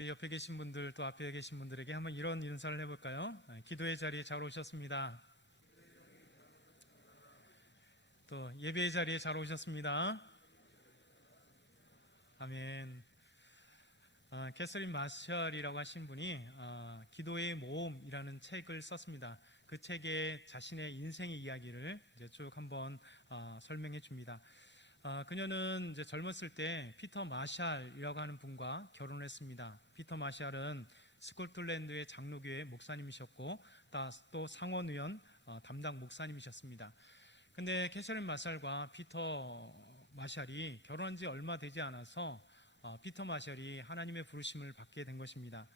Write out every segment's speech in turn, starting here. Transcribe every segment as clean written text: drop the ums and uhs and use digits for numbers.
우리 옆에 계신 분들 또 앞에 계신 분들에게 한번 이런 인사를 해볼까요? 기도의 자리에 잘 오셨습니다. 또 예배의 자리에 잘 오셨습니다. 아멘. 캐서린 마셜이라고 하신 분이 기도의 모험이라는 책을 썼습니다. 그 책에 자신의 인생의 이야기를 이제 쭉 한번 설명해 줍니다. 그녀는 이제 젊었을 때 피터 마샬이라고 하는 분과 결혼을 했습니다. 피터 마샬은 스코틀랜드의 장로교회 목사님이셨고 또 상원의원 담당 목사님이셨습니다. 근데 캐서린 마샬과 피터 마샬이 결혼한 지 얼마 되지 않아서 피터 마샬이 하나님의 부르심을 받게 된 것입니다.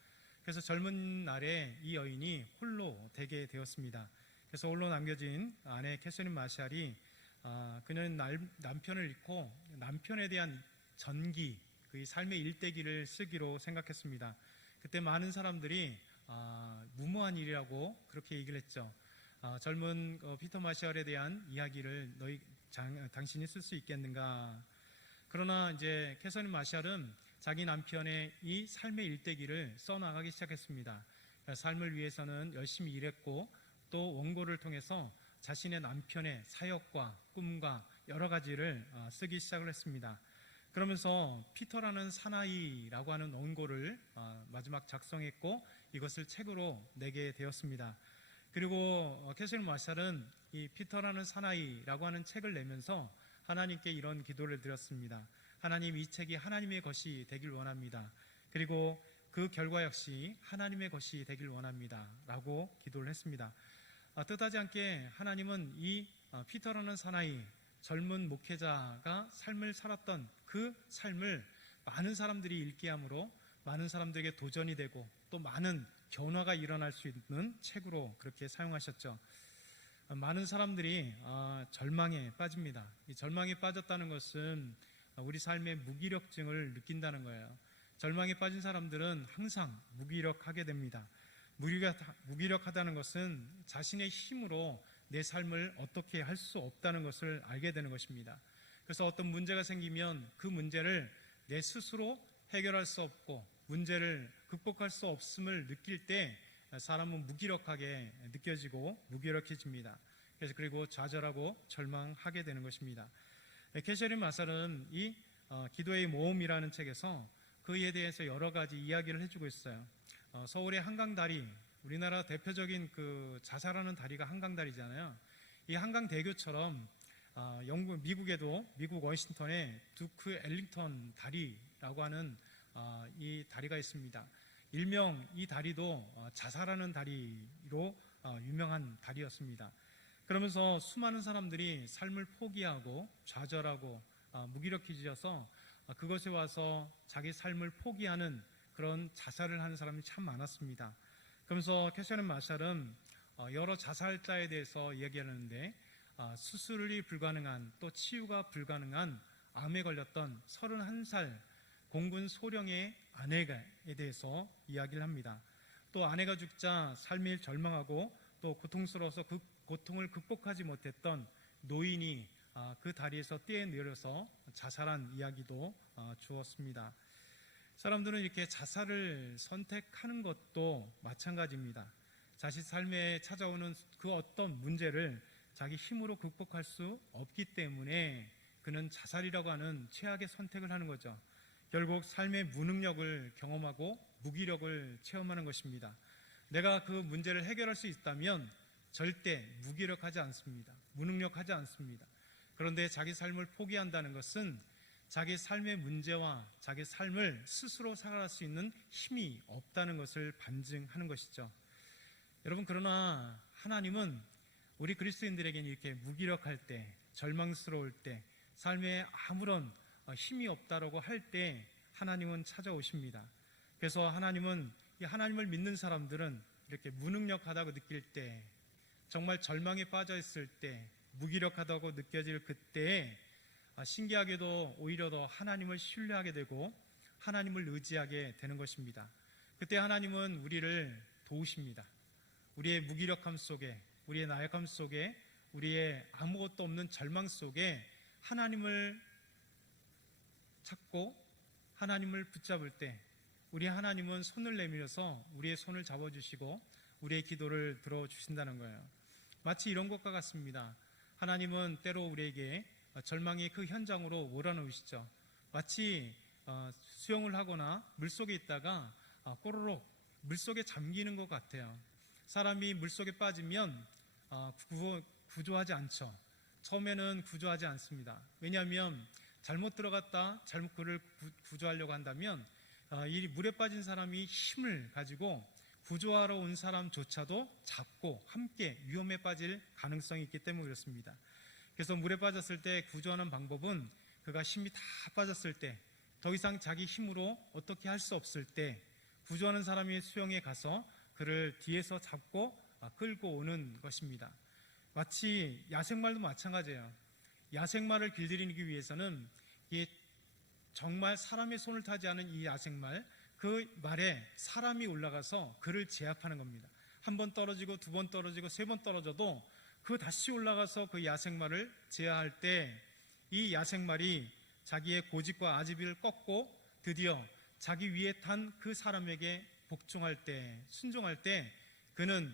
그래서 젊은 날에 이 여인이 홀로 되게 되었습니다. 그래서 홀로 남겨진 아내 캐서린 마샬이 그녀는 남편을 잃고 남편에 대한 전기, 그의 삶의 일대기를 쓰기로 생각했습니다. 그때 많은 사람들이 무모한 일이라고 그렇게 얘기를 했죠. 젊은 피터 마샬에 대한 이야기를 당신이 쓸 수 있겠는가? 그러나 이제 캐서린 마샬은 자기 남편의 이 삶의 일대기를 써나가기 시작했습니다. 삶을 위해서는 열심히 일했고 또 원고를 통해서 자신의 남편의 사역과 꿈과 여러 가지를 쓰기 시작을 했습니다. 그러면서 피터라는 사나이라고 하는 원고를 마지막 작성했고 이것을 책으로 내게 되었습니다. 그리고 캐서린 마샬은 이 피터라는 사나이라고 하는 책을 내면서 하나님께 이런 기도를 드렸습니다. 하나님, 이 책이 하나님의 것이 되길 원합니다. 그리고 그 결과 역시 하나님의 것이 되길 원합니다. 라고 기도를 했습니다. 뜻하지 않게 하나님은 이 피터라는 사나이, 젊은 목회자가 삶을 살았던 그 삶을 많은 사람들이 읽게 함으로 많은 사람들에게 도전이 되고 또 많은 변화가 일어날 수 있는 책으로 그렇게 사용하셨죠. 많은 사람들이 절망에 빠집니다. 이 절망에 빠졌다는 것은 우리 삶의 무기력증을 느낀다는 거예요. 절망에 빠진 사람들은 항상 무기력하게 됩니다. 무기력하다는 것은 자신의 힘으로 내 삶을 어떻게 할 수 없다는 것을 알게 되는 것입니다. 그래서 어떤 문제가 생기면 그 문제를 내 스스로 해결할 수 없고 문제를 극복할 수 없음을 느낄 때 사람은 무기력하게 느껴지고 무기력해집니다. 그리고 좌절하고 절망하게 되는 것입니다. 캐서린 마샬은 이 기도의 모험이라는 책에서 그에 대해서 여러 가지 이야기를 해주고 있어요. 서울의 한강다리, 우리나라 대표적인 그 자살하는 다리가 한강다리잖아요. 이 한강대교처럼 미국 워싱턴에 두크 엘링턴 다리라고 하는 이 다리가 있습니다. 일명 이 다리도 자살하는 다리로 유명한 다리였습니다. 그러면서 수많은 사람들이 삶을 포기하고 좌절하고 무기력해져서 그것에 와서 자기 삶을 포기하는 그런 자살을 하는 사람이 참 많았습니다. 그러면서 캐서린 마샬은 여러 자살자에 대해서 이야기하는데 수술이 불가능한 또 치유가 불가능한 암에 걸렸던 31살 공군 소령의 아내에 대해서 이야기를 합니다. 또 아내가 죽자 삶이 절망하고 또 고통스러워서 그 고통을 극복하지 못했던 노인이 그 다리에서 뛰어내려서 자살한 이야기도 주었습니다. 사람들은 이렇게 자살을 선택하는 것도 마찬가지입니다. 자신 삶에 찾아오는 그 어떤 문제를 자기 힘으로 극복할 수 없기 때문에 그는 자살이라고 하는 최악의 선택을 하는 거죠. 결국 삶의 무능력을 경험하고 무기력을 체험하는 것입니다. 내가 그 문제를 해결할 수 있다면 절대 무기력하지 않습니다. 무능력하지 않습니다. 그런데 자기 삶을 포기한다는 것은 자기 삶의 문제와 자기 삶을 스스로 살아갈 수 있는 힘이 없다는 것을 반증하는 것이죠. 여러분, 그러나 하나님은 우리 그리스도인들에게는 이렇게 무기력할 때, 절망스러울 때, 삶에 아무런 힘이 없다라고 할 때 하나님은 찾아오십니다. 그래서 하나님은 이 하나님을 믿는 사람들은 이렇게 무능력하다고 느낄 때, 정말 절망에 빠져 있을 때, 무기력하다고 느껴질 그때에 신기하게도 오히려 더 하나님을 신뢰하게 되고 하나님을 의지하게 되는 것입니다. 그때 하나님은 우리를 도우십니다. 우리의 무기력함 속에, 우리의 나약함 속에, 우리의 아무것도 없는 절망 속에 하나님을 찾고 하나님을 붙잡을 때 우리 하나님은 손을 내밀어서 우리의 손을 잡아주시고 우리의 기도를 들어주신다는 거예요. 마치 이런 것과 같습니다. 하나님은 때로 우리에게 절망의 그 현장으로 몰아넣으시죠. 마치 수영을 하거나 물속에 있다가 꼬르륵 물속에 잠기는 것 같아요. 사람이 물속에 빠지면 구조하지 않죠. 처음에는 구조하지 않습니다. 왜냐하면 잘못 들어갔다 잘못 그를 구조하려고 한다면 이 물에 빠진 사람이 힘을 가지고 구조하러 온 사람조차도 잡고 함께 위험에 빠질 가능성이 있기 때문에 그렇습니다. 그래서 물에 빠졌을 때 구조하는 방법은 그가 힘이 다 빠졌을 때, 더 이상 자기 힘으로 어떻게 할 수 없을 때 구조하는 사람이 수영에 가서 그를 뒤에서 잡고 끌고 오는 것입니다. 마치 야생말도 마찬가지예요. 야생말을 길들이기 위해서는 정말 사람의 손을 타지 않은 이 야생말, 그 말에 사람이 올라가서 그를 제압하는 겁니다. 한 번 떨어지고 두 번 떨어지고 세 번 떨어져도 그 다시 올라가서 그 야생말을 제어할 때 이 야생말이 자기의 고집과 아집을 꺾고 드디어 자기 위에 탄 그 사람에게 복종할 때, 순종할 때 그는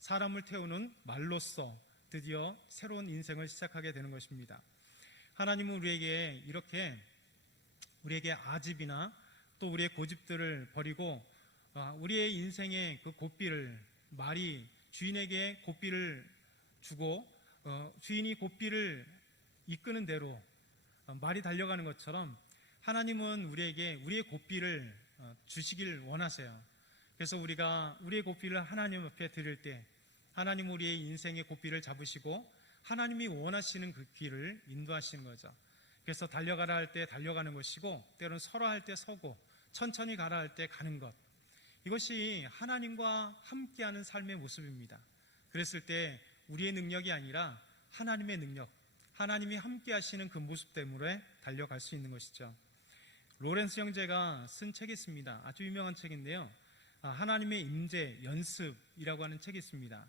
사람을 태우는 말로써 드디어 새로운 인생을 시작하게 되는 것입니다. 하나님은 우리에게 이렇게 우리에게 아집이나 또 우리의 고집들을 버리고 우리의 인생의 그 고삐를, 말이 주인에게 고삐를 주고 주인이 고삐를 이끄는 대로 말이 달려가는 것처럼 하나님은 우리에게 우리의 고삐를 주시길 원하세요. 그래서 우리가 우리의 고삐를 하나님 앞에 드릴 때 하나님 우리의 인생의 고삐를 잡으시고 하나님이 원하시는 그 길을 인도하시는 거죠. 그래서 달려가라 할 때 달려가는 것이고 때로는 서라 할 때 서고 천천히 가라 할 때 가는 것, 이것이 하나님과 함께하는 삶의 모습입니다. 그랬을 때 우리의 능력이 아니라 하나님의 능력, 하나님이 함께하시는 그 모습 때문에 달려갈 수 있는 것이죠. 로렌스 형제가 쓴 책이 있습니다. 아주 유명한 책인데요, 하나님의 임재 연습이라고 하는 책이 있습니다.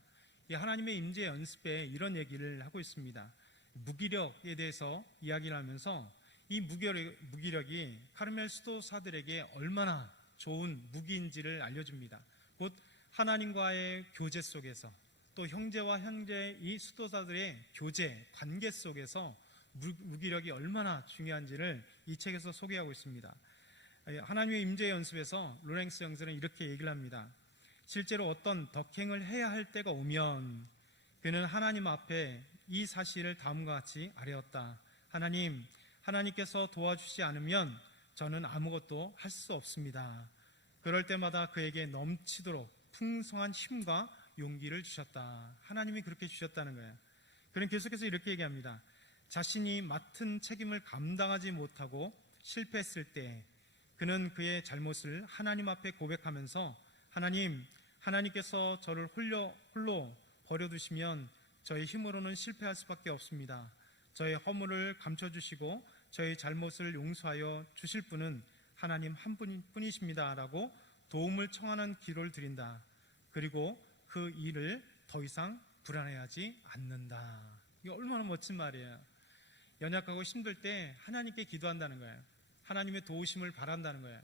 이 하나님의 임재 연습에 이런 얘기를 하고 있습니다. 무기력에 대해서 이야기를 하면서 이 무기력이 카르멜 수도사들에게 얼마나 좋은 무기인지를 알려줍니다. 곧 하나님과의 교제 속에서 또 형제와 형제의 이 수도사들의 교제, 관계 속에서 무기력이 얼마나 중요한지를 이 책에서 소개하고 있습니다. 하나님의 임재 연습에서 로렌스 형제는 이렇게 얘기를 합니다. 실제로 어떤 덕행을 해야 할 때가 오면 그는 하나님 앞에 이 사실을 다음과 같이 아뢰었다. 하나님께서 도와주지 않으면 저는 아무것도 할 수 없습니다. 그럴 때마다 그에게 넘치도록 풍성한 힘과 용기를 주셨다. 하나님이 그렇게 주셨다는 거예요. 그는 계속해서 이렇게 얘기합니다. 자신이 맡은 책임을 감당하지 못하고 실패했을 때 그는 그의 잘못을 하나님 앞에 고백하면서 하나님께서 저를 홀로 버려두시면 저의 힘으로는 실패할 수밖에 없습니다. 저의 허물을 감춰주시고 저의 잘못을 용서하여 주실 분은 하나님 한 분뿐이십니다. 라고 도움을 청하는 기도를 드린다. 그리고 그 일을 더 이상 불안해하지 않는다. 이게 얼마나 멋진 말이에요. 연약하고 힘들 때 하나님께 기도한다는 거예요. 하나님의 도우심을 바란다는 거예요.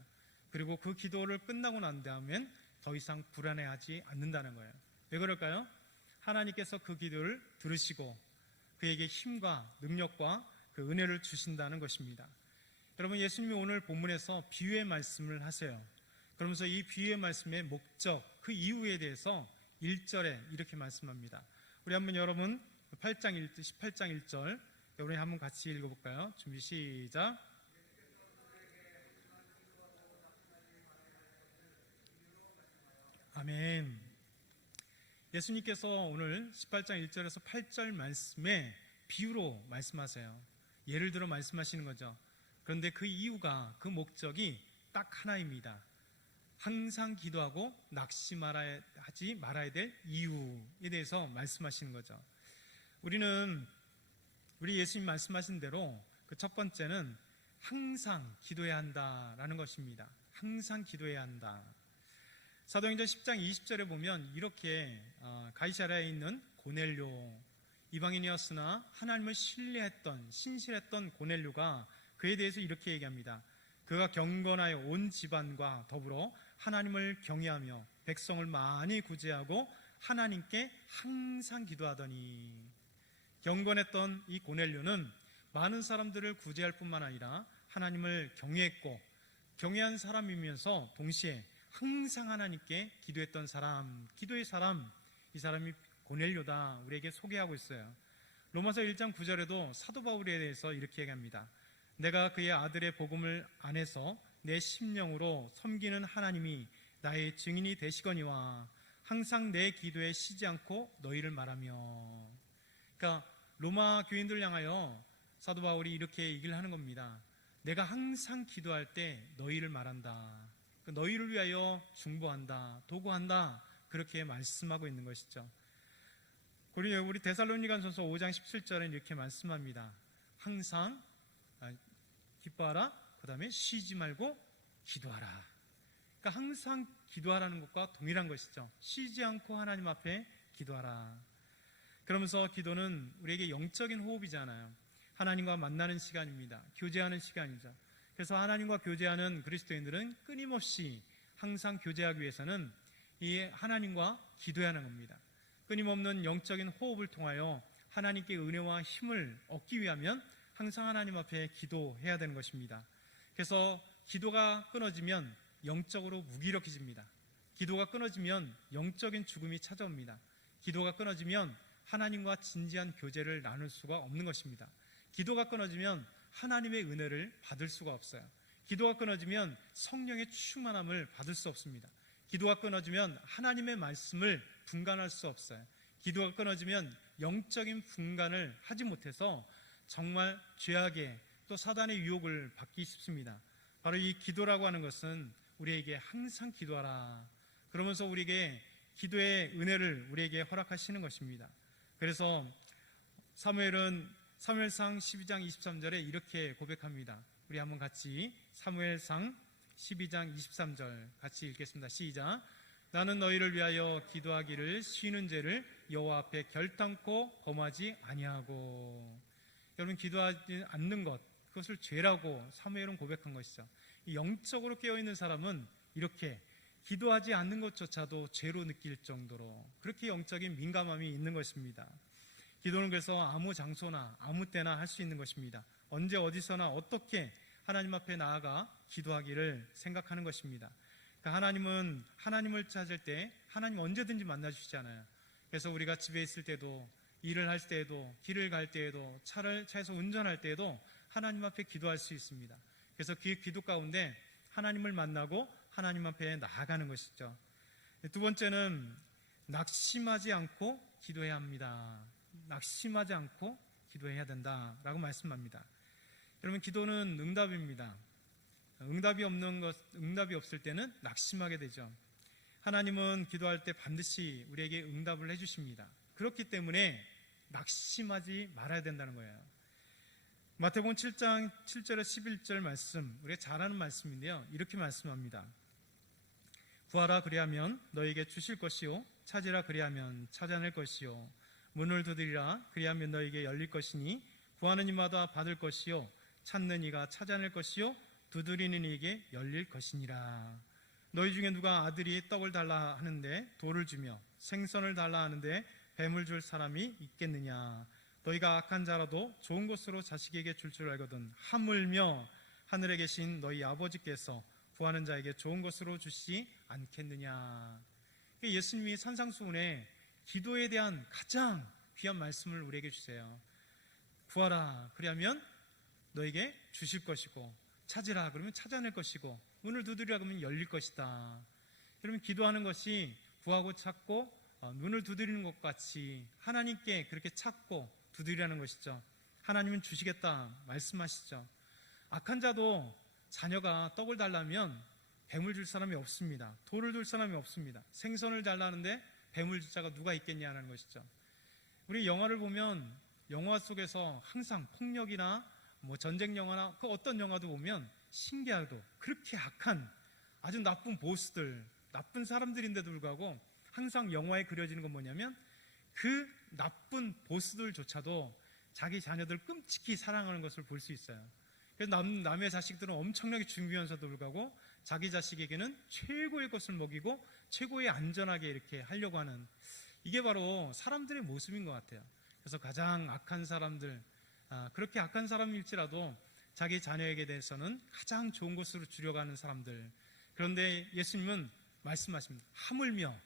그리고 그 기도를 끝나고 난 다음엔 더 이상 불안해하지 않는다는 거예요. 왜 그럴까요? 하나님께서 그 기도를 들으시고 그에게 힘과 능력과 그 은혜를 주신다는 것입니다. 여러분, 예수님이 오늘 본문에서 비유의 말씀을 하세요. 그러면서 이 비유의 말씀의 목적, 그 이유에 대해서 1절에 이렇게 말씀합니다. 우리 한번 여러분 18장 1절 여러분이 한번 같이 읽어볼까요? 준비 시작. 아멘. 예수님께서 오늘 18장 1절에서 8절 말씀에 비유로 말씀하세요. 예를 들어 말씀하시는 거죠. 그런데 그 이유가, 그 목적이 딱 하나입니다. 항상 기도하고 낙심하지 말아야 될 이유에 대해서 말씀하시는 거죠. 우리 예수님 말씀하신 대로 그 첫 번째는 항상 기도해야 한다라는 것입니다. 항상 기도해야 한다. 사도행전 10장 20절에 보면 이렇게 가이사랴에 있는 고넬료, 이방인이었으나 하나님을 신실했던 고넬료가 그에 대해서 이렇게 얘기합니다. 그가 경건하여 온 집안과 더불어 하나님을 경외하며 백성을 많이 구제하고 하나님께 항상 기도하더니. 경건했던 이 고넬료는 많은 사람들을 구제할 뿐만 아니라 하나님을 경외했고, 경외한 사람이면서 동시에 항상 하나님께 기도했던 사람, 기도의 사람, 이 사람이 고넬료다 우리에게 소개하고 있어요. 로마서 1장 9절에도 사도 바울에 대해서 이렇게 얘기합니다. 내가 그의 아들의 복음을 안에서 내 심령으로 섬기는 하나님이 나의 증인이 되시거니와 항상 내 기도에 쉬지 않고 너희를 말하며. 그러니까 로마 교인들 향하여 사도 바울이 이렇게 얘기를 하는 겁니다. 내가 항상 기도할 때 너희를 말한다. 너희를 위하여 중보한다, 도구한다, 그렇게 말씀하고 있는 것이죠. 우리 데살로니가전서 5장 17절에 이렇게 말씀합니다. 항상 기뻐하라, 그 다음에 쉬지 말고 기도하라. 그러니까 항상 기도하라는 것과 동일한 것이죠. 쉬지 않고 하나님 앞에 기도하라. 그러면서 기도는 우리에게 영적인 호흡이잖아요. 하나님과 만나는 시간입니다. 교제하는 시간이죠. 그래서 하나님과 교제하는 그리스도인들은 끊임없이 항상 교제하기 위해서는 이 하나님과 기도해야 하는 겁니다. 끊임없는 영적인 호흡을 통하여 하나님께 은혜와 힘을 얻기 위하면 항상 하나님 앞에 기도해야 되는 것입니다. 그래서 기도가 끊어지면 영적으로 무기력해집니다. 기도가 끊어지면 영적인 죽음이 찾아옵니다. 기도가 끊어지면 하나님과 진지한 교제를 나눌 수가 없는 것입니다. 기도가 끊어지면 하나님의 은혜를 받을 수가 없어요. 기도가 끊어지면 성령의 충만함을 받을 수 없습니다. 기도가 끊어지면 하나님의 말씀을 분간할 수 없어요. 기도가 끊어지면 영적인 분간을 하지 못해서 정말 죄악의 또 사단의 유혹을 받기 쉽습니다. 바로 이 기도라고 하는 것은 우리에게 항상 기도하라, 그러면서 우리에게 기도의 은혜를 우리에게 허락하시는 것입니다. 그래서 사무엘상 12장 23절에 이렇게 고백합니다. 우리 한번 같이 사무엘상 12장 23절 같이 읽겠습니다. 시작. 나는 너희를 위하여 기도하기를 쉬는 죄를 여호와 앞에 결단코 범하지 아니하고. 여러분, 기도하지 않는 것, 그것을 죄라고 사무엘은 고백한 것이죠. 이 영적으로 깨어있는 사람은 이렇게 기도하지 않는 것조차도 죄로 느낄 정도로 그렇게 영적인 민감함이 있는 것입니다. 기도는 그래서 아무 장소나 아무 때나 할 수 있는 것입니다. 언제 어디서나 어떻게 하나님 앞에 나아가 기도하기를 생각하는 것입니다. 그러니까 하나님은 하나님을 찾을 때 하나님 언제든지 만나주시잖아요. 그래서 우리가 집에 있을 때도, 일을 할 때에도, 길을 갈 때에도, 차에서 운전할 때에도 하나님 앞에 기도할 수 있습니다. 그래서 그 기도 가운데 하나님을 만나고 하나님 앞에 나아가는 것이죠. 두 번째는 낙심하지 않고 기도해야 합니다. 낙심하지 않고 기도해야 된다라고 말씀합니다. 여러분, 기도는 응답입니다. 응답이 없을 때는 낙심하게 되죠. 하나님은 기도할 때 반드시 우리에게 응답을 해주십니다. 그렇기 때문에 낙심하지 말아야 된다는 거예요. 마태복음 7장 7절에 11절 말씀, 우리가 잘 아는 말씀인데요, 이렇게 말씀합니다. 구하라 그리하면 너에게 주실 것이요, 찾으라 그리하면 찾아낼 것이요, 문을 두드리라 그리하면 너에게 열릴 것이니 구하는 이마다 받을 것이요, 찾는 이가 찾아낼 것이요, 두드리는 이에게 열릴 것이니라. 너희 중에 누가 아들이 떡을 달라 하는데 돌을 주며 생선을 달라 하는데 뱀을 줄 사람이 있겠느냐. 너희가 악한 자라도 좋은 것으로 자식에게 줄 줄 알거든 하물며 하늘에 계신 너희 아버지께서 구하는 자에게 좋은 것으로 주시지 않겠느냐. 예수님이 산상수훈에 기도에 대한 가장 귀한 말씀을 우리에게 주세요. 구하라 그러면 너에게 주실 것이고, 찾으라 그러면 찾아낼 것이고, 문을 두드리라 그러면 열릴 것이다. 여러분, 기도하는 것이 구하고 찾고 문을 두드리는 것 같이 하나님께 그렇게 찾고 두드리라는 것이죠. 하나님은 주시겠다 말씀하시죠. 악한 자도 자녀가 떡을 달라면 뱀을 줄 사람이 없습니다. 돌을 줄 사람이 없습니다. 생선을 달라는데 뱀을 줄 자가 누가 있겠냐는 것이죠. 우리 영화를 보면 영화 속에서 항상 폭력이나 전쟁 영화나 그 어떤 영화도 보면 신기하도 그렇게 악한 아주 나쁜 보스들, 나쁜 사람들인데도 불구하고 항상 영화에 그려지는 건 뭐냐면 그 나쁜 보스들조차도 자기 자녀들 끔찍히 사랑하는 것을 볼 수 있어요. 그래서 남의 자식들은 엄청나게 중요하면서도 불구하고 자기 자식에게는 최고의 것을 먹이고 최고의 안전하게 이렇게 하려고 하는, 이게 바로 사람들의 모습인 것 같아요. 그래서 가장 악한 사람들, 그렇게 악한 사람일지라도 자기 자녀에게 대해서는 가장 좋은 것으로 주려가는 사람들. 그런데 예수님은 말씀하십니다. 하물며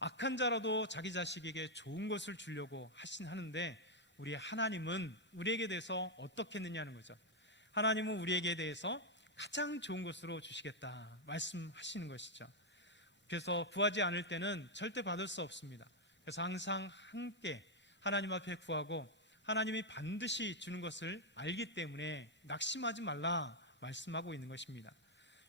악한 자라도 자기 자식에게 좋은 것을 주려고 하는데, 우리 하나님은 우리에게 대해서 어떻게 했느냐는 거죠. 하나님은 우리에게 대해서 가장 좋은 것으로 주시겠다 말씀하시는 것이죠. 그래서 구하지 않을 때는 절대 받을 수 없습니다. 그래서 항상 함께 하나님 앞에 구하고 하나님이 반드시 주는 것을 알기 때문에 낙심하지 말라 말씀하고 있는 것입니다.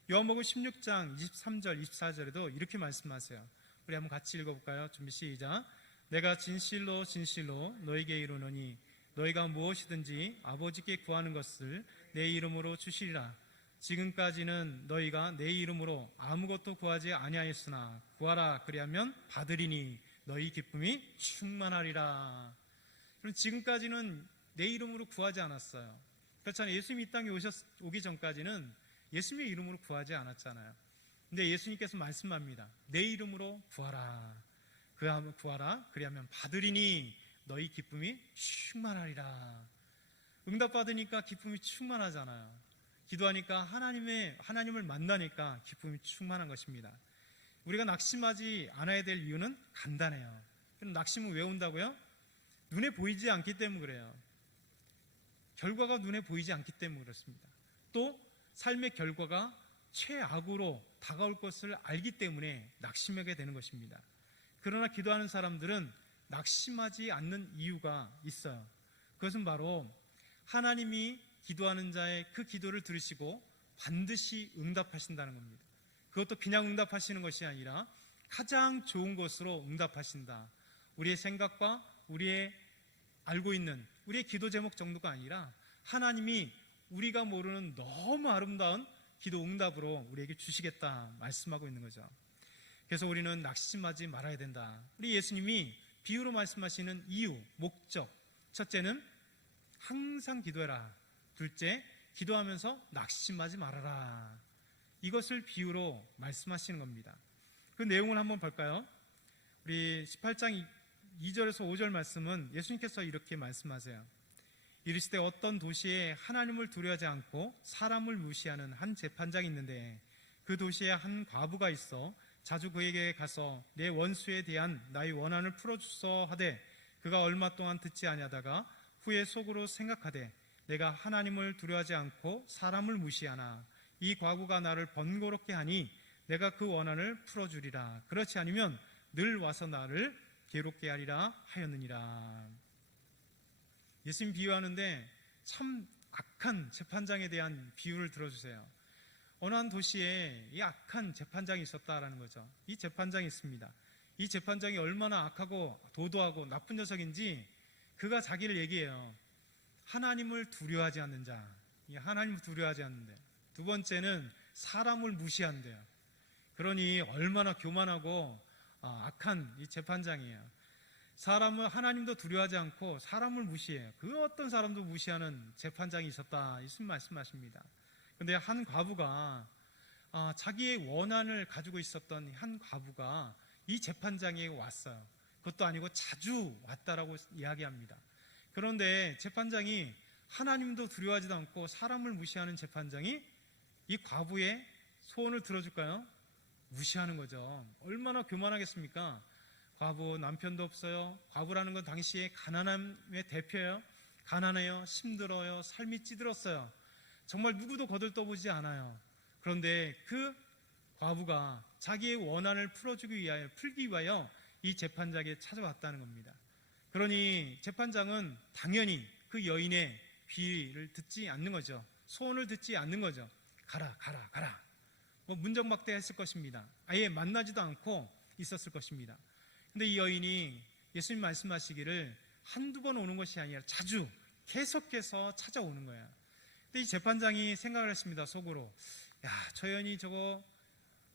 요한복음 16장 23절 24절에도 이렇게 말씀하세요. 우리 한번 같이 읽어볼까요? 준비 시작. 내가 진실로 진실로 너에게 이르노니 너희가 무엇이든지 아버지께 구하는 것을 내 이름으로 주시리라. 지금까지는 너희가 내 이름으로 아무것도 구하지 아니하였으나 구하라 그리하면 받으리니 너희 기쁨이 충만하리라. 그럼 지금까지는 내 이름으로 구하지 않았어요. 그렇잖아요. 예수님이 이 땅에 오기 전까지는 예수님의 이름으로 구하지 않았잖아요. 근데 예수님께서 말씀합니다. 내 이름으로 구하라. 구하라. 그리하면 받으리니 너희 기쁨이 충만하리라. 응답받으니까 기쁨이 충만하잖아요. 기도하니까 하나님을 만나니까 기쁨이 충만한 것입니다. 우리가 낙심하지 않아야 될 이유는 간단해요. 그럼 낙심은 왜 온다고요? 눈에 보이지 않기 때문에 그래요. 결과가 눈에 보이지 않기 때문에 그렇습니다. 또 삶의 결과가 최악으로 다가올 것을 알기 때문에 낙심하게 되는 것입니다. 그러나 기도하는 사람들은 낙심하지 않는 이유가 있어요. 그것은 바로 하나님이 기도하는 자의 그 기도를 들으시고 반드시 응답하신다는 겁니다. 그것도 그냥 응답하시는 것이 아니라 가장 좋은 것으로 응답하신다. 우리의 생각과 우리의 알고 있는 우리의 기도 제목 정도가 아니라 하나님이 우리가 모르는 너무 아름다운 기도 응답으로 우리에게 주시겠다 말씀하고 있는 거죠. 그래서 우리는 낙심하지 말아야 된다. 우리 예수님이 비유로 말씀하시는 이유, 목적. 첫째는 항상 기도해라. 둘째, 기도하면서 낙심하지 말아라. 이것을 비유로 말씀하시는 겁니다. 그 내용을 한번 볼까요? 우리 18장 2절에서 5절 말씀은 예수님께서 이렇게 말씀하세요. 이르시되 어떤 도시에 하나님을 두려워하지 않고 사람을 무시하는 한 재판장이 있는데 그 도시에 한 과부가 있어 자주 그에게 가서 내 원수에 대한 나의 원한을 풀어주소 하되 그가 얼마 동안 듣지 아니하다가 후에 속으로 생각하되 내가 하나님을 두려워하지 않고 사람을 무시하나 이 과부가 나를 번거롭게 하니 내가 그 원한을 풀어주리라. 그렇지 않으면 늘 와서 나를 괴롭게 하리라 하였느니라. 예수님 비유하는데 참 악한 재판장에 대한 비유를 들어주세요. 어느 한 도시에 이 악한 재판장이 있었다라는 거죠. 이 재판장이 있습니다. 이 재판장이 얼마나 악하고 도도하고 나쁜 녀석인지 그가 자기를 얘기해요. 하나님을 두려워하지 않는 자. 하나님을 두려워하지 않는데. 두 번째는 사람을 무시한대요. 그러니 얼마나 교만하고 악한 이 재판장이에요. 하나님도 두려워하지 않고 사람을 무시해요. 그 어떤 사람도 무시하는 재판장이 있었다. 예수님 말씀하십니다. 그런데 한 과부가 자기의 원한을 가지고 있었던 한 과부가 이 재판장에게 왔어요. 그것도 아니고 자주 왔다라고 이야기합니다. 그런데 재판장이 하나님도 두려워하지도 않고 사람을 무시하는 재판장이 이 과부의 소원을 들어줄까요? 무시하는 거죠. 얼마나 교만하겠습니까? 과부 남편도 없어요. 과부라는 건 당시에 가난함의 대표예요. 가난해요. 힘들어요. 삶이 찌들었어요. 정말 누구도 거들떠보지 않아요. 그런데 그 과부가 자기의 원한을 풀기 위하여 이 재판장에 찾아왔다는 겁니다. 그러니 재판장은 당연히 그 여인의 비를 듣지 않는 거죠. 소원을 듣지 않는 거죠. 가라. 문정박대했을 것입니다. 아예 만나지도 않고 있었을 것입니다. 근데 이 여인이 예수님 말씀하시기를 한두 번 오는 것이 아니라 자주 계속해서 찾아오는 거예요. 근데 이 재판장이 생각을 했습니다. 속으로. 저 여인이 저거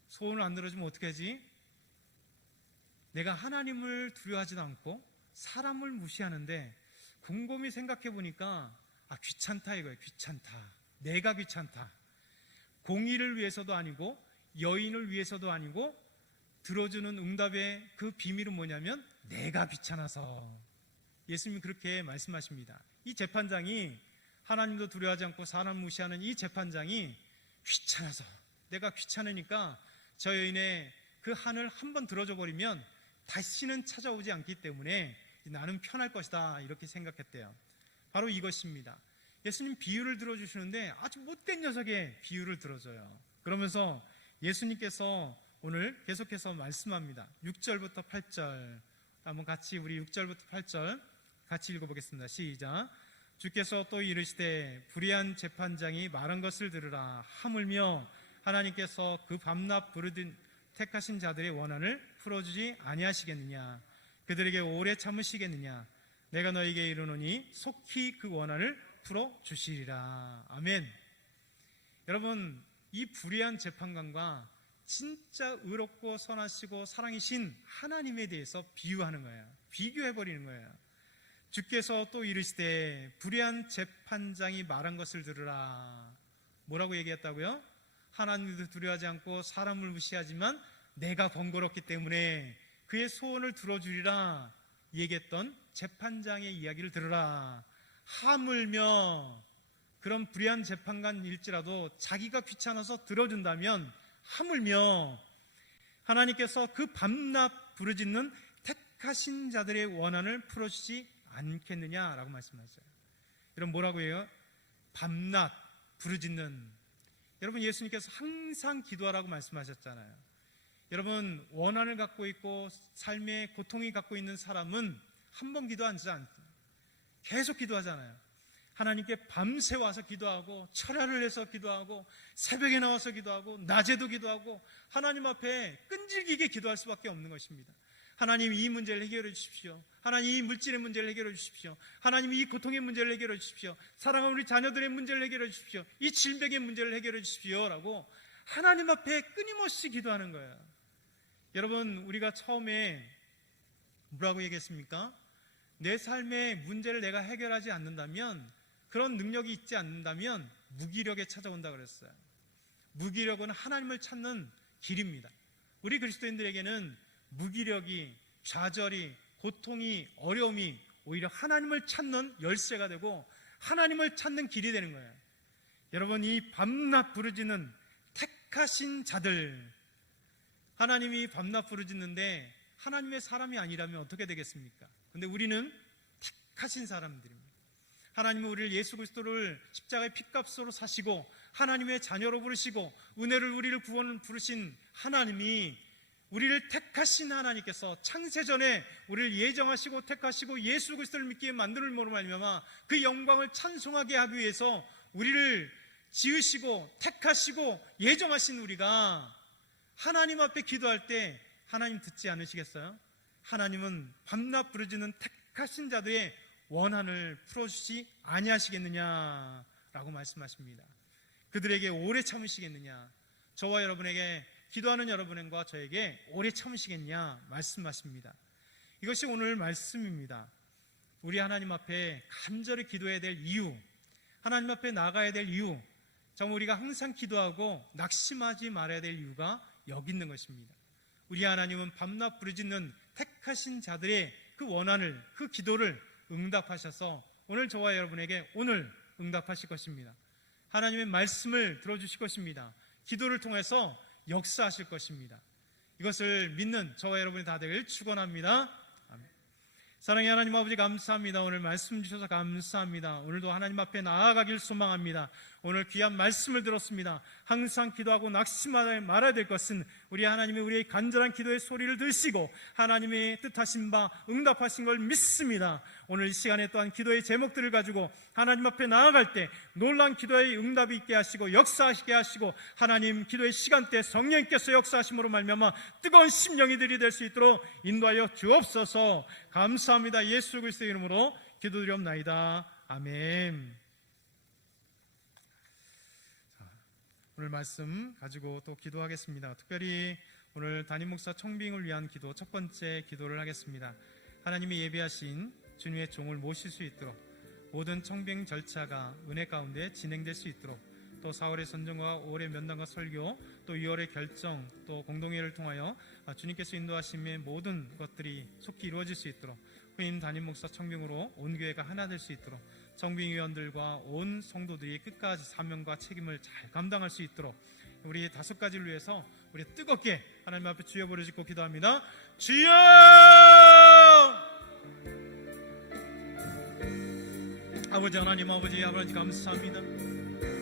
소원을 안 들어주면 어떻게 하지? 내가 하나님을 두려워하지도 않고 사람을 무시하는데 곰곰이 생각해 보니까 귀찮다 이거예요. 귀찮다. 내가 귀찮다. 공의를 위해서도 아니고 여인을 위해서도 아니고 들어주는 응답의 그 비밀은 뭐냐면 내가 귀찮아서. 예수님이 그렇게 말씀하십니다. 이 재판장이, 하나님도 두려워하지 않고 사람 무시하는 이 재판장이 귀찮아서, 내가 귀찮으니까 저 여인의 그 한을 한번 들어줘 버리면 다시는 찾아오지 않기 때문에 나는 편할 것이다, 이렇게 생각했대요. 바로 이것입니다. 예수님 비유를 들어주시는데 아주 못된 녀석의 비유를 들어줘요. 그러면서 예수님께서 오늘 계속해서 말씀합니다. 6절부터 8절 한번 같이 우리 6절부터 8절 같이 읽어보겠습니다. 시작. 주께서 또 이르시되 불의한 재판장이 말한 것을 들으라. 하물며 하나님께서 그 밤낮 부르짖은 택하신 자들의 원한을 풀어주지 아니하시겠느냐. 그들에게 오래 참으시겠느냐. 내가 너에게 이르노니 속히 그 원한을 풀어주시리라. 아멘. 여러분, 이 불의한 재판관과 진짜 의롭고 선하시고 사랑이신 하나님에 대해서 비유하는 거예요. 비교해버리는 거예요. 주께서 또 이르시되 불의한 재판장이 말한 것을 들으라. 뭐라고 얘기했다고요? 하나님도 두려워하지 않고 사람을 무시하지만 내가 번거롭기 때문에 그의 소원을 들어주리라 얘기했던 재판장의 이야기를 들으라. 하물며 그런 불의한 재판관일지라도 자기가 귀찮아서 들어준다면 하물며 하나님께서 그 밤낮 부르짖는 택하신 자들의 원한을 풀어주지 않겠느냐라고 말씀하셨어요. 여러분, 뭐라고 해요? 밤낮 부르짖는. 여러분, 예수님께서 항상 기도하라고 말씀하셨잖아요. 여러분, 원한을 갖고 있고 삶의 고통이 갖고 있는 사람은 한 번 기도하지 않죠. 계속 기도하잖아요. 하나님께 밤새 와서 기도하고 철야를 해서 기도하고 새벽에 나와서 기도하고 낮에도 기도하고 하나님 앞에 끈질기게 기도할 수밖에 없는 것입니다. 하나님, 이 문제를 해결해 주십시오. 하나님, 이 물질의 문제를 해결해 주십시오. 하나님, 이 고통의 문제를 해결해 주십시오. 사랑하는 우리 자녀들의 문제를 해결해 주십시오. 이 질병의 문제를 해결해 주십시오 라고 하나님 앞에 끊임없이 기도하는 거예요. 여러분, 우리가 처음에 뭐라고 얘기했습니까? 내 삶의 문제를 내가 해결하지 않는다면, 그런 능력이 있지 않는다면 무기력에 찾아온다 그랬어요. 무기력은 하나님을 찾는 길입니다. 우리 그리스도인들에게는 무기력이, 좌절이, 고통이, 어려움이 오히려 하나님을 찾는 열쇠가 되고 하나님을 찾는 길이 되는 거예요. 여러분, 이 밤낮 부르짖는 택하신 자들, 하나님이 밤낮 부르짖는데 하나님의 사람이 아니라면 어떻게 되겠습니까? 근데 우리는 택하신 사람들입니다. 하나님은 우리를 예수 그리스도를 십자가의 핏값으로 사시고 하나님의 자녀로 부르시고 은혜를 우리를 구원 부르신 하나님이, 우리를 택하신 하나님께서 창세전에 우리를 예정하시고 택하시고 예수 그리스도를 믿기에 만들므로 말미암아 그 영광을 찬송하게 하기 위해서 우리를 지으시고 택하시고 예정하신 우리가 하나님 앞에 기도할 때 하나님 듣지 않으시겠어요? 하나님은 밤낮 부르짖는 택하신 자들의 원한을 풀어주시 아니하시겠느냐라고 말씀하십니다. 그들에게 오래 참으시겠느냐, 저와 여러분에게, 기도하는 여러분과 저에게 오래 참으시겠냐 말씀하십니다. 이것이 오늘 말씀입니다. 우리 하나님 앞에 간절히 기도해야 될 이유, 하나님 앞에 나가야 될 이유, 정말 우리가 항상 기도하고 낙심하지 말아야 될 이유가 여기 있는 것입니다. 우리 하나님은 밤낮 부르짖는 택하신 자들의 그 원한을, 그 기도를 응답하셔서 오늘 저와 여러분에게 오늘 응답하실 것입니다. 하나님의 말씀을 들어주실 것입니다. 기도를 통해서 역사하실 것입니다. 이것을 믿는 저와 여러분이 다 되길 축원합니다. 아멘. 사랑의 하나님 아버지, 감사합니다. 오늘 말씀 주셔서 감사합니다. 오늘도 하나님 앞에 나아가길 소망합니다. 오늘 귀한 말씀을 들었습니다. 항상 기도하고 낙심하지 말아야 될 것은 우리 하나님이 우리의 간절한 기도의 소리를 들으시고 하나님의 뜻하신 바 응답하신 걸 믿습니다. 오늘 이 시간에 또한 기도의 제목들을 가지고 하나님 앞에 나아갈 때 놀라운 기도의 응답이 있게 하시고 역사하시게 하시고 하나님 기도의 시간대 성령님께서 역사하심으로 말미암아 뜨거운 심령이 들이댈 수 있도록 인도하여 주옵소서. 감사합니다. 예수 그리스도의 이름으로 기도드리옵나이다. 아멘. 오늘 말씀 가지고 또 기도하겠습니다. 특별히 오늘 담임 목사 청빙을 위한 기도, 첫 번째 기도를 하겠습니다. 하나님이 예비하신 주님의 종을 모실 수 있도록 모든 청빙 절차가 은혜 가운데 진행될 수 있도록 또 4월의 선정과 5월의 면담과 설교, 또 6월의 결정, 또 공동회를 통하여 주님께서 인도하심의 모든 것들이 속히 이루어질 수 있도록 후임 담임 목사 청빙으로 온 교회가 하나 될 수 있도록 청빙위원들과 온 성도들이 끝까지 사명과 책임을 잘 감당할 수 있도록 우리 5가지를 위해서 우리 뜨겁게 하나님 앞에 주여 부르짖고 기도합니다. 주여! 아버지 하나님, 아버지 감사합니다.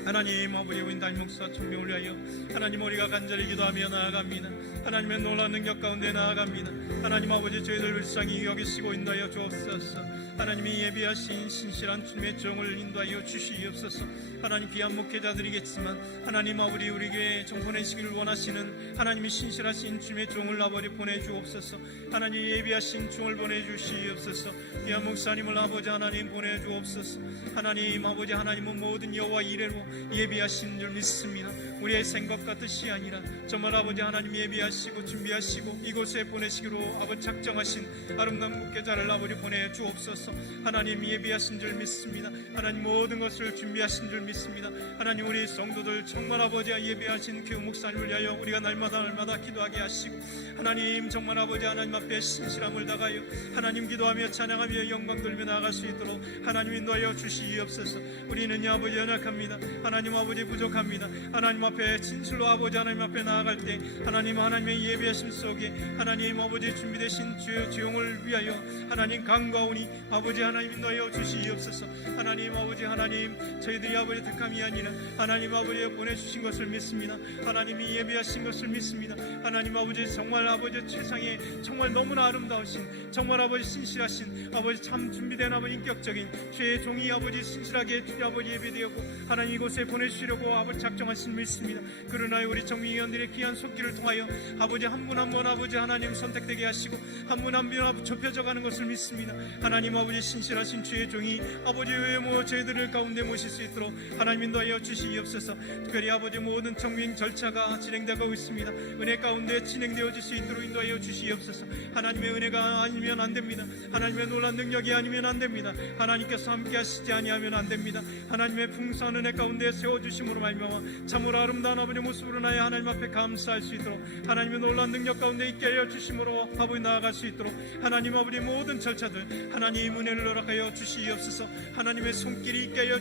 하나님 아버지, 우리 담임 목사 청빙을 위하여 하나님 우리가 간절히 기도하며 나아갑니다. 하나님의 놀라운 능력 가운데 나아갑니다. 하나님 아버지, 저희들 불쌍히 여기시고 인도하여 주옵소서. 하나님이 예비하신 신실한 주님의 종을 인도하여 주시옵소서. 하나님 귀한 목회자들이겠지만 하나님 아버지, 우리 교회에 좀 보내시기를 원하시는 하나님이 신실하신 주님의 종을 아버지 보내주옵소서. 하나님 예비하신 종을 보내주시옵소서. 귀한 목사님을 아버지 하나님 보내주옵소서. 하나님 아버지, 하나님은 모든 여호와 이레로 예비하신 줄 믿습니다. 우리의 생각과 뜻이 아니라 정말 아버지 하나님 예비하시고 준비하시고 이곳에 보내시기로 아버지 작정하신 아름다운 목회자를 아버지 보내주옵소서. 하나님 예비하신 줄 믿습니다. 하나님 모든 것을 준비하신 줄 믿습니다. 하나님 우리 성도들 정말 아버지 예비하신 그 목사님을 위하여 우리가 날마다 기도하게 하시고 하나님 정말 아버지 하나님 앞에 신실함을 다하여 하나님 기도하며 찬양하며 영광 돌며 나아갈 수 있도록 하나님 인도하여 주시옵소서. 우리는 아버지 연약합니다. 하나님 아버지 부족합니다. 하나님 앞에 진실로 아버지 하나님 앞에 나아갈 때 하나님의 예비하심 속에 하나님 아버지 준비되신 주의 지용을 위하여 하나님 강구하오니 아버지 하나님 인도하여 주시옵소서. 하나님 아버지, 하나님 저희들이 아버지 득함이 아니라 하나님 아버지 보내주신 것을 믿습니다. 하나님이 예비하신 것을 믿습니다. 하나님 아버지 정말 아버지 세상에 정말 너무나 아름다우신 정말 아버지 신실하신 아버지 참 준비된 아버지 인격적인 주의 종이 아버지 신실하게 주의 아버지 예배되었고 하나님 이곳에 보내주시려고 아버지 작정하신 믿습니다. 그러나 우리 정의위원들의 귀한 속기를 통하여 아버지 한 분 한 분 아버지 하나님 선택되게 하시고 한 분 한 분 좁혀져 가는 것을 믿습니다. 하나님 아버지 신실하신 주의 종이 아버지 외모 저희들을 가운데 모실 수 있도록 하나님 인도하여 주시옵소서. 특별히 아버지 모든 청빙 절차가 진행되고 있습니다. 은혜 가운데 진행되어질 수 있도록 인도하여 주시옵소서. 하나님의 은혜가 아니면 안 됩니다. 하나님의 놀라운 능력이 아니면 안 됩니다. 하나님께서 함께 하시지 아니하면 안 됩니다. 하나님의 풍성한 은혜 가운데 세워주심으로 말미암아 참으로 아름다운 아버지의 모습으로 나의 하나님 앞에 감사할 수 있도록 하나님의 놀라운 능력 가운데 있게 하여 주심으로 아버지 나아갈 수 있도록 하나님 아버지 모든 절차들 하나님 은혜를 허락하여 주시옵소서. 하나님의 손길이 있게 하여